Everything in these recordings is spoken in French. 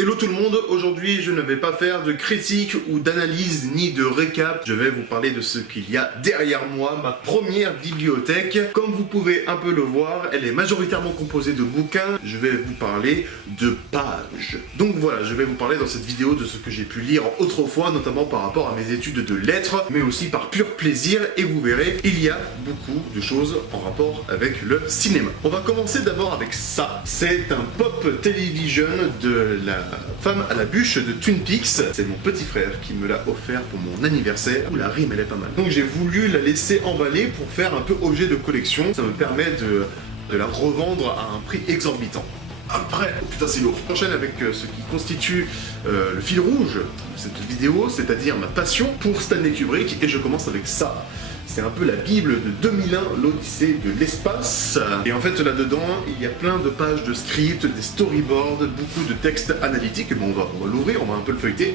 Hello tout le monde, aujourd'hui je ne vais pas faire de critique ou d'analyse ni de récap, je vais vous parler de ce qu'il y a derrière moi, ma première bibliothèque. Comme vous pouvez un peu le voir, elle est majoritairement composée de bouquins, je vais vous parler de pages. Donc voilà, je vais vous parler dans cette vidéo de ce que j'ai pu lire autrefois, notamment par rapport à mes études de lettres, mais aussi par pur plaisir, et vous verrez, il y a beaucoup de choses en rapport avec le cinéma. On va commencer d'abord avec ça, c'est un pop television de la femme à la bûche de Twin Peaks. C'est mon petit frère qui me l'a offert pour mon anniversaire. Ouh, la rime elle est pas mal. Donc j'ai voulu la laisser emballer pour faire un peu objet de collection. Ça me permet de la revendre à un prix exorbitant. Après, oh putain c'est lourd. J'enchaîne avec ce qui constitue le fil rouge de cette vidéo, c'est-à-dire ma passion pour Stanley Kubrick, et je commence avec ça. C'est un peu la bible de 2001, l'Odyssée de l'espace. Et en fait, là-dedans, il y a plein de pages de scripts, des storyboards, beaucoup de textes analytiques. Bon, on va l'ouvrir, on va un peu le feuilleter.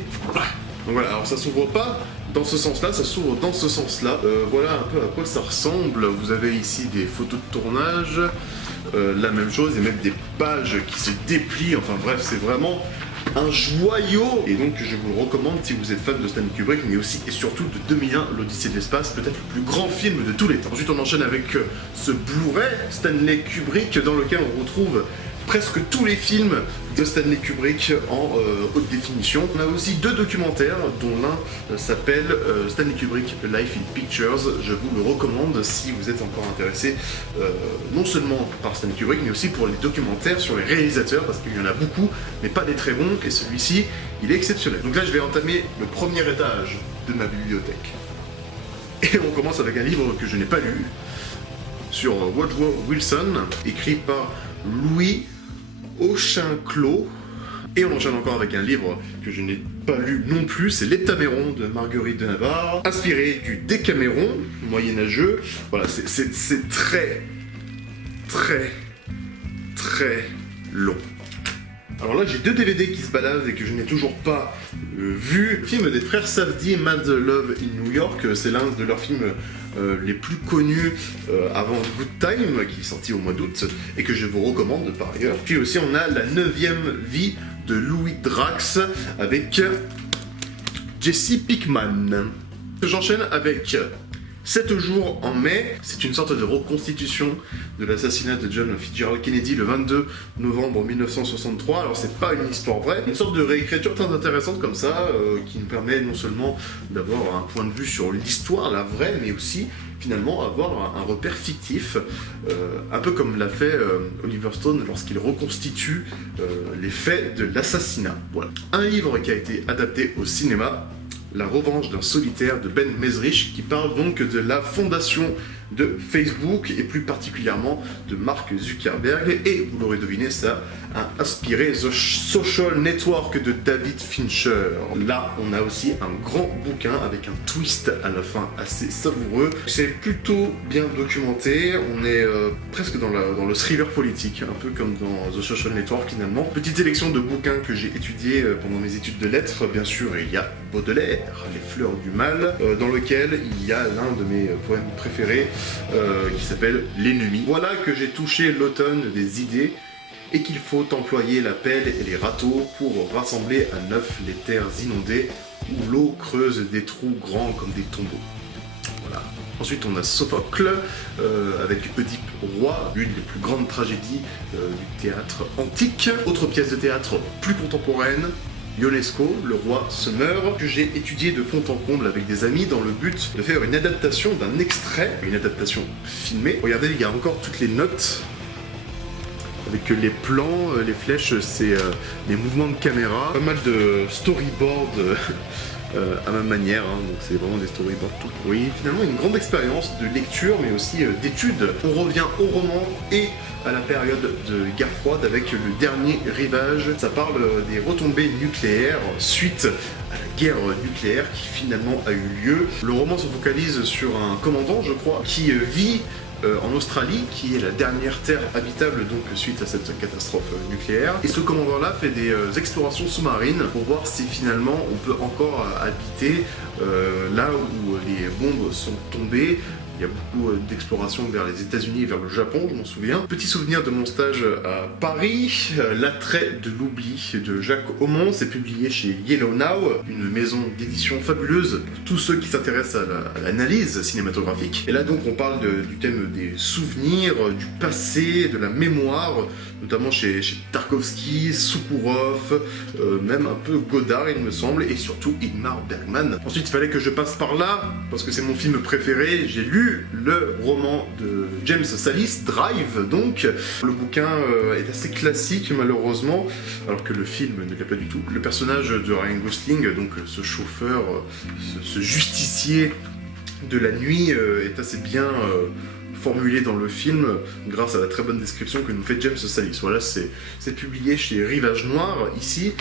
Donc voilà, alors ça s'ouvre pas dans ce sens-là, ça s'ouvre dans ce sens-là. Voilà un peu à quoi ça ressemble. Vous avez ici des photos de tournage, la même chose, et même des pages qui se déplient. Enfin bref, c'est vraiment un joyau, et donc je vous le recommande si vous êtes fan de Stanley Kubrick, mais aussi et surtout de 2001, l'Odyssée de l'espace, peut-être le plus grand film de tous les temps. Ensuite on enchaîne avec ce Blu-ray Stanley Kubrick, dans lequel on retrouve presque tous les films de Stanley Kubrick en haute définition. On a aussi deux documentaires, dont l'un s'appelle Stanley Kubrick Life in Pictures. Je vous le recommande si vous êtes encore intéressé non seulement par Stanley Kubrick, mais aussi pour les documentaires sur les réalisateurs, parce qu'il y en a beaucoup, mais pas des très bons, et celui-ci, il est exceptionnel. Donc là, je vais entamer le premier étage de ma bibliothèque. Et on commence avec un livre que je n'ai pas lu, sur Woodrow Wilson, écrit par Louis Auchincloss. Et on enchaîne encore avec un livre que je n'ai pas lu non plus, c'est l'Heptaméron de Marguerite de Navarre, inspiré du Décaméron moyenâgeux. Voilà, c'est très long. Alors là, j'ai deux DVD qui se baladent et que je n'ai toujours pas vu. Le film des frères Safdie, Mad Love in New York, c'est l'un de leurs films les plus connus avant Good Time, qui est sorti au mois d'août, et que je vous recommande par ailleurs. Puis aussi, on a La 9e vie de Louis Drax, avec Jesse Pinkman. J'enchaîne avec 7 jours en mai, c'est une sorte de reconstitution de l'assassinat de John Fitzgerald Kennedy le 22 novembre 1963. Alors c'est pas une histoire vraie, une sorte de réécriture très intéressante comme ça, qui nous permet non seulement d'avoir un point de vue sur l'histoire, la vraie, mais aussi finalement avoir un repère fictif, un peu comme l'a fait Oliver Stone lorsqu'il reconstitue les faits de l'assassinat. Voilà. Un livre qui a été adapté au cinéma, La revanche d'un solitaire de Ben Mezrich, qui parle donc de la fondation de Facebook, et plus particulièrement de Mark Zuckerberg, et vous l'aurez deviné, ça a inspiré The Social Network de David Fincher. Là, on a aussi un grand bouquin avec un twist à la fin assez savoureux. C'est plutôt bien documenté, on est presque dans le thriller politique, un peu comme dans The Social Network finalement. Petite sélection de bouquins que j'ai étudiés pendant mes études de lettres, bien sûr, il y a Baudelaire, Les fleurs du mal, dans lequel il y a l'un de mes poèmes préférés, qui s'appelle L'ennemi. Voilà que j'ai touché l'automne des idées, et qu'il faut employer la pelle et les râteaux pour rassembler à neuf les terres inondées, où l'eau creuse des trous grands comme des tombeaux. Voilà. Ensuite on a Sophocle, avec Oedipe roi, l'une des plus grandes tragédies du théâtre antique. Autre pièce de théâtre plus contemporaine, Ionesco, le roi se meurt, que j'ai étudié de fond en comble avec des amis dans le but de faire une adaptation d'un extrait, une adaptation filmée. Regardez, il y a encore toutes les notes, avec les plans, les flèches, c'est les mouvements de caméra, pas mal de storyboards à ma manière, hein, donc c'est vraiment des storyboards tout pourris. Finalement, une grande expérience de lecture, mais aussi d'études. On revient au roman et à la période de guerre froide avec Le Dernier Rivage. Ça parle des retombées nucléaires suite à la guerre nucléaire qui finalement a eu lieu. Le roman se focalise sur un commandant, je crois, qui vit en Australie, qui est la dernière terre habitable donc suite à cette catastrophe nucléaire. Et ce commandant-là fait des explorations sous-marines pour voir si finalement on peut encore habiter là où les bombes sont tombées, Il y a beaucoup d'exploration vers les États-Unis et vers le Japon, je m'en souviens. Petit souvenir de mon stage à Paris, L'attrait de l'oubli de Jacques Aumont, c'est publié chez Yellow Now, une maison d'édition fabuleuse pour tous ceux qui s'intéressent à l'analyse cinématographique. Et là donc on parle du thème des souvenirs, du passé, de la mémoire, notamment chez Tarkovsky, Soukourov, même un peu Godard il me semble, et surtout Ingmar Bergman. Ensuite il fallait que je passe par là, parce que c'est mon film préféré, j'ai lu le roman de James Sallis, Drive donc. Le bouquin est assez classique malheureusement, alors que le film ne l'est pas du tout. Le personnage de Ryan Gosling, donc ce chauffeur, ce justicier de la nuit est assez bien formulé dans le film grâce à la très bonne description que nous fait James Sallis. Voilà, c'est publié chez Rivage Noir ici,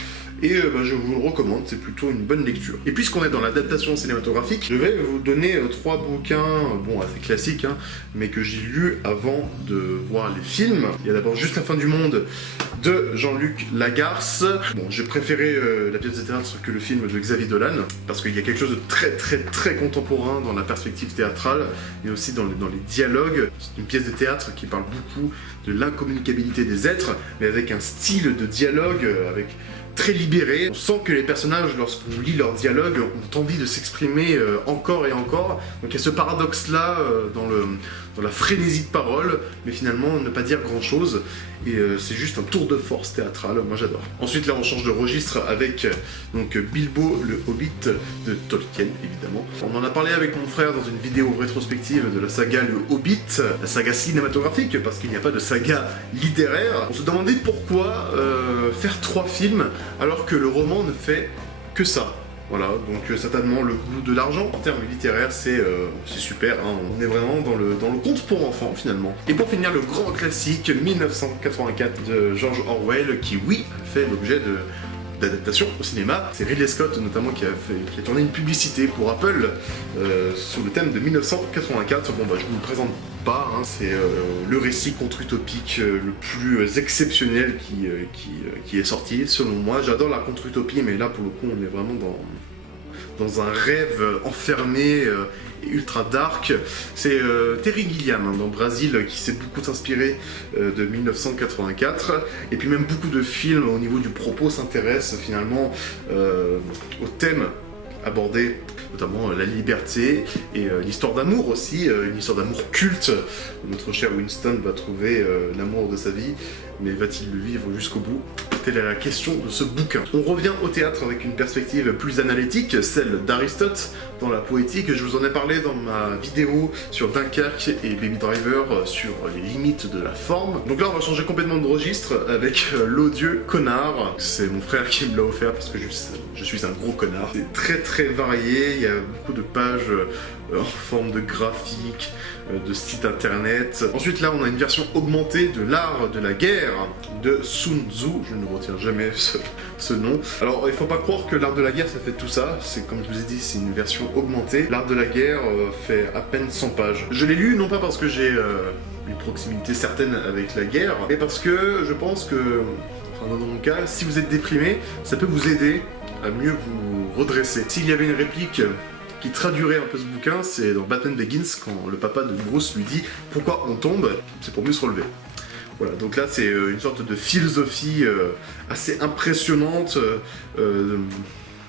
et je vous le recommande, c'est plutôt une bonne lecture. Et puisqu'on est dans l'adaptation cinématographique, je vais vous donner 3 bouquins, bon assez classiques, hein, mais que j'ai lus avant de voir les films. Il y a d'abord Juste la fin du monde de Jean-Luc Lagarce. Bon, j'ai préféré la pièce de théâtre que le film de Xavier Dolan, parce qu'il y a quelque chose de très contemporain dans la perspective théâtrale, et aussi dans les dialogues. C'est une pièce de théâtre qui parle beaucoup de l'incommunicabilité des êtres, mais avec un style de dialogue très libéré. On sent que les personnages, lorsqu'on lit leurs dialogues, ont envie de s'exprimer encore et encore. Donc il y a ce paradoxe-là dans la frénésie de parole, mais finalement ne pas dire grand-chose. Et c'est juste un tour de force théâtral, moi j'adore. Ensuite là on change de registre avec donc Bilbo le Hobbit de Tolkien évidemment. On en a parlé avec mon frère dans une vidéo rétrospective de la saga Le Hobbit, la saga cinématographique parce qu'il n'y a pas de saga littéraire. On se demandait pourquoi faire 3 films alors que le roman ne fait que ça. Voilà, donc certainement le goût de l'argent. En termes littéraires, c'est super, hein. On est vraiment dans le conte pour enfants finalement. Et pour finir, le grand classique 1984 de George Orwell, qui oui, fait l'objet d'adaptation au cinéma. C'est Ridley Scott notamment qui a tourné une publicité pour Apple sous le thème de 1984. Bon bah je vous le présente pas, hein, c'est le récit contre-utopique le plus exceptionnel qui est sorti selon moi. J'adore la contre-utopie, mais là pour le coup on est vraiment dans un rêve enfermé et ultra dark. C'est Terry Gilliam dans Brasil qui s'est beaucoup inspiré de 1984, et puis même beaucoup de films au niveau du propos s'intéressent finalement au thème abordé, notamment la liberté et l'histoire d'amour aussi, une histoire d'amour culte. Notre cher Winston va trouver l'amour de sa vie, mais va-t-il le vivre jusqu'au bout? Telle est la question de ce bouquin. On revient au théâtre avec une perspective plus analytique, celle d'Aristote dans la poétique. Je vous en ai parlé dans ma vidéo sur Dunkerque et Baby Driver sur les limites de la forme. Donc là on va changer complètement de registre avec L'odieux connard. C'est mon frère qui me l'a offert parce que je suis un gros connard. C'est très varié, il y a beaucoup de pages en forme de graphiques, de sites internet. Ensuite là on a une version augmentée de l'art de la guerre de Sun Tzu, je ne retiens jamais ce nom. Alors il faut pas croire que l'art de la guerre ça fait tout ça, c'est comme je vous ai dit, c'est une version augmentée. L'art de la guerre fait à peine 100 pages. Je l'ai lu non pas parce que j'ai une proximité certaine avec la guerre, mais parce que je pense que, enfin dans mon cas, si vous êtes déprimé, ça peut vous aider à mieux vous redresser. S'il y avait une réplique qui traduirait un peu ce bouquin, c'est dans Batman Begins, quand le papa de Bruce lui dit « Pourquoi on tombe ? C'est pour mieux se relever ». Voilà, donc là c'est une sorte de philosophie assez impressionnante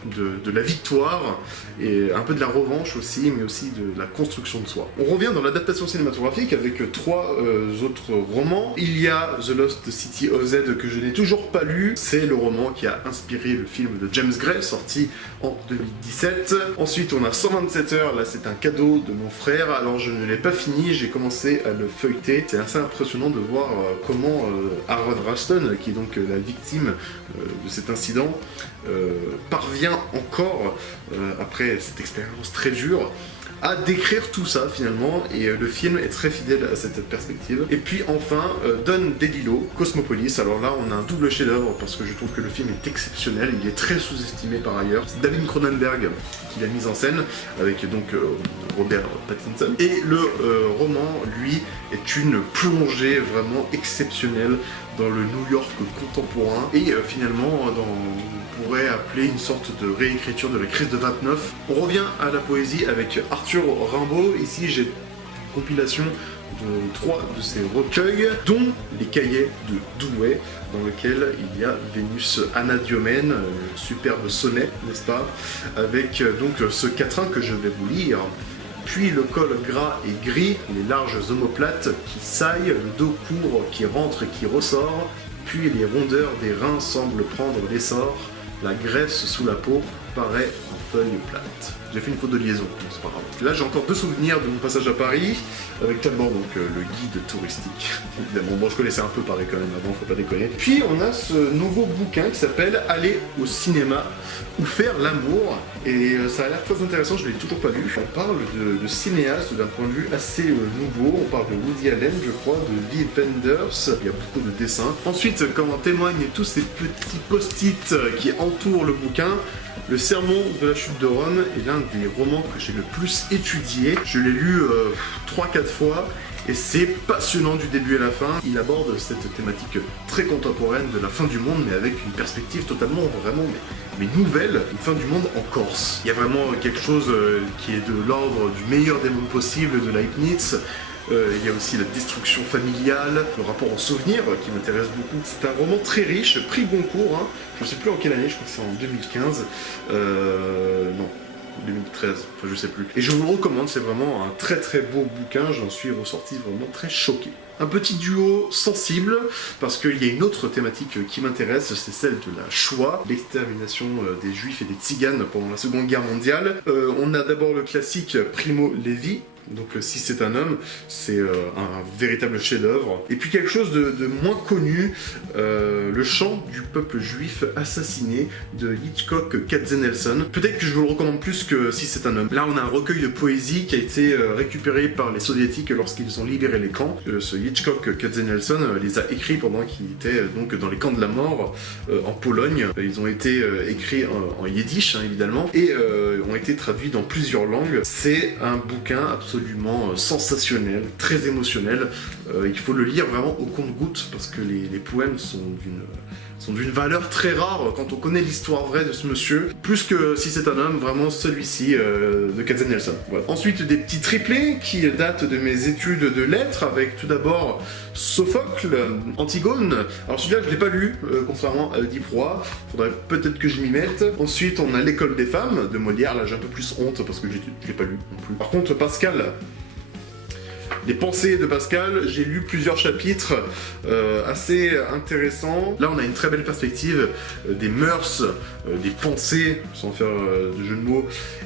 de la victoire, et un peu de la revanche aussi, mais aussi de la construction de soi. On revient dans l'adaptation cinématographique avec 3 autres romans. Il y a The Lost City of Z que je n'ai toujours pas lu, c'est le roman qui a inspiré le film de James Gray, sorti en 2017. Ensuite on a 127 heures, là c'est un cadeau de mon frère, alors je ne l'ai pas fini, j'ai commencé à le feuilleter. C'est assez impressionnant de voir comment Aaron Ralston, qui est donc la victime de cet incident, parvient encore, après cette expérience très dure, à décrire tout ça finalement, et le film est très fidèle à cette perspective. Et puis enfin, Don DeLillo, Cosmopolis. Alors là on a un double chef-d'œuvre parce que je trouve que le film est exceptionnel, il est très sous-estimé par ailleurs. C'est David Cronenberg qui l'a mise en scène, avec donc Robert Pattinson. Et le roman, lui, est une plongée vraiment exceptionnelle dans le New York contemporain, et finalement on pourrait appeler une sorte de réécriture de la crise de 29. On revient à la poésie avec Arthur Rimbaud. Ici j'ai compilation de 3 de ces recueils, dont les cahiers de Douai, dans lequel il y a Vénus Anadyomène, superbe sonnet, n'est-ce pas, avec donc ce quatrain que je vais vous lire. Puis le col gras et gris, les larges omoplates qui saillent, le dos court qui rentre et qui ressort, puis les rondeurs des reins semblent prendre l'essor, la graisse sous la peau paraît en feuilles plates. J'ai fait une faute de liaison, donc c'est pas grave. Là j'ai encore 2 souvenirs de mon passage à Paris, avec tellement donc le guide touristique, évidemment. Bon, je connaissais un peu Paris quand même avant, faut pas déconner. Puis on a ce nouveau bouquin qui s'appelle Aller au cinéma ou faire l'amour, et ça a l'air très intéressant, je l'ai toujours pas lu. On parle de cinéastes d'un point de vue assez nouveau, on parle de Woody Allen, je crois, de Wim Wenders, il y a beaucoup de dessins. Ensuite, comme en témoignent tous ces petits post-it qui entourent le bouquin, Le Sermon de la chute de Rome est l'un des romans que j'ai le plus étudié. Je l'ai lu 3-4 fois et c'est passionnant du début à la fin. Il aborde cette thématique très contemporaine de la fin du monde, mais avec une perspective totalement, vraiment, mais nouvelle, une fin du monde en Corse. Il y a vraiment quelque chose qui est de l'ordre du meilleur des mondes possibles de Leibniz. Il y a aussi la destruction familiale, le rapport au souvenir qui m'intéresse beaucoup. C'est un roman très riche, prix Goncourt, hein. Je ne sais plus en quelle année, je crois que c'est en 2015. Non, 2013, enfin je sais plus. Et je vous le recommande, c'est vraiment un très très beau bouquin, j'en suis ressorti vraiment très choqué. Un petit duo sensible, parce qu'il y a une autre thématique qui m'intéresse, c'est celle de la Shoah, l'extermination des Juifs et des Tziganes pendant la Seconde Guerre mondiale. On a d'abord le classique Primo Levi, donc Si c'est un homme, c'est un véritable chef-d'œuvre. Et puis quelque chose de moins connu, Le chant du peuple juif assassiné de Hitchcock Katzenelson. Peut-être que je vous le recommande plus que Si c'est un homme. Là on a un recueil de poésie qui a été récupéré par les soviétiques lorsqu'ils ont libéré les camps. Ce Hitchcock Katzenelson les a écrits pendant qu'ils étaient donc dans les camps de la mort en Pologne. Ils ont été écrits en yiddish, hein, évidemment, et ont été traduits dans plusieurs langues. C'est un bouquin absolument sensationnel, très émotionnel. Il faut le lire vraiment au compte-gouttes parce que les poèmes sont d'une valeur très rare quand on connaît l'histoire vraie de ce monsieur. Plus que Si c'est un homme, vraiment celui-ci de Katzenelson. Voilà. Ensuite, des petits triplés qui datent de mes études de lettres, avec tout d'abord Sophocle, Antigone. Alors celui-là, je l'ai pas lu, contrairement à Oedipe Roi. Faudrait peut-être que je m'y mette. Ensuite, on a L'école des femmes de Molière. Là, j'ai un peu plus honte parce que je l'ai pas lu non plus. Par contre, Pascal, les pensées de Pascal, j'ai lu plusieurs chapitres assez intéressants. Là, on a une très belle perspective des mœurs, des pensées, sans faire de jeu de mots,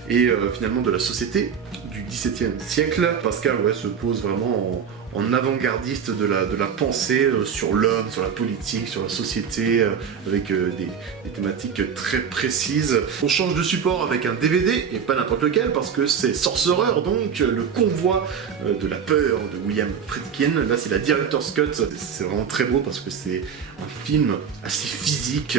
et finalement de la société du XVIIe siècle. Pascal, ouais, se pose vraiment en avant-gardiste de la pensée sur l'homme, sur la politique, sur la société, avec des thématiques très précises. On change de support avec un DVD, et pas n'importe lequel, parce que c'est Sorcerer, donc le convoi de la peur de William Friedkin. Là, c'est la Director's Cut. C'est vraiment très beau parce que c'est un film assez physique,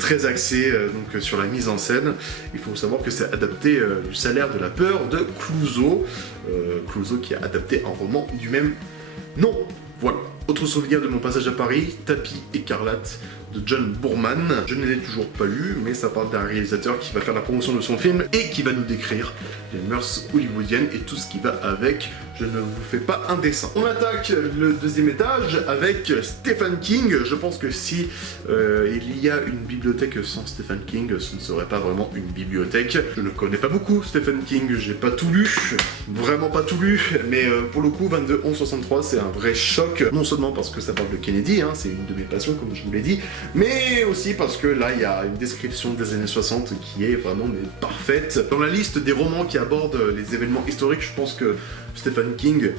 très axé donc sur la mise en scène. Il faut savoir que c'est adapté du Salaire de la peur de Clouseau. Clouseau qui a adapté un roman du même nom. Voilà. Autre souvenir de mon passage à Paris, Tapis écarlate de John Boorman. Je ne l'ai toujours pas lu, mais ça parle d'un réalisateur qui va faire la promotion de son film et qui va nous décrire les mœurs hollywoodiennes et tout ce qui va avec. Je ne vous fais pas un dessin. On attaque le deuxième étage avec Stephen King. Je pense que si il y a une bibliothèque sans Stephen King, ce ne serait pas vraiment une bibliothèque. Je ne connais pas beaucoup Stephen King, j'ai pas tout lu, vraiment pas tout lu, mais pour le coup 22-11-63 c'est un vrai choc, non seulement parce que ça parle de Kennedy, hein, c'est une de mes passions comme je vous l'ai dit, mais aussi parce que là il y a une description des années 60 qui est vraiment parfaite. Dans la liste des romans qui abordent les événements historiques, je pense que Stephen King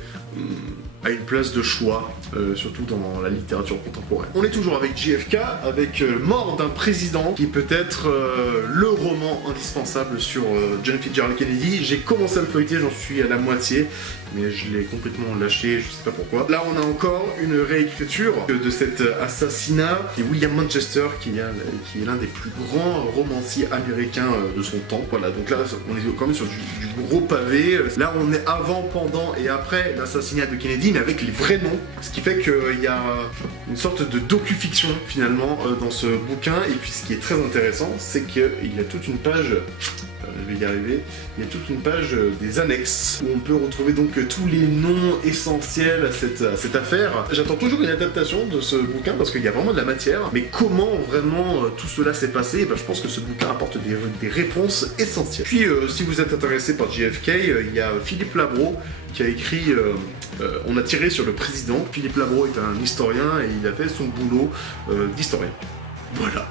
a une place de choix, surtout dans la littérature contemporaine. On est toujours avec JFK, avec Mort d'un président, qui est peut-être le roman indispensable sur John Fitzgerald Kennedy. J'ai commencé à le feuilleter, j'en suis à la moitié, mais je l'ai complètement lâché, je sais pas pourquoi. Là, on a encore une réécriture de cet assassinat. C'est William Manchester, qui est l'un des plus grands romanciers américains de son temps. Voilà, donc là, on est quand même sur du gros pavé. Là, on est avant, pendant et après l'assassinat de Kennedy, mais avec les vrais noms. Ce qui fait qu'il y a une sorte de docu-fiction, finalement, dans ce bouquin. Et puis, ce qui est très intéressant, c'est qu'il y a toute une page je vais y arriver, il y a toute une page des annexes, où on peut retrouver donc tous les noms essentiels à cette affaire. J'attends toujours une adaptation de ce bouquin, parce qu'il y a vraiment de la matière, mais comment vraiment tout cela s'est passé, je pense que ce bouquin apporte des réponses essentielles. Puis, si vous êtes intéressé par JFK, il y a Philippe Labro, qui a écrit On a tiré sur le président. Philippe Labro est un historien, et il a fait son boulot d'historien. Voilà.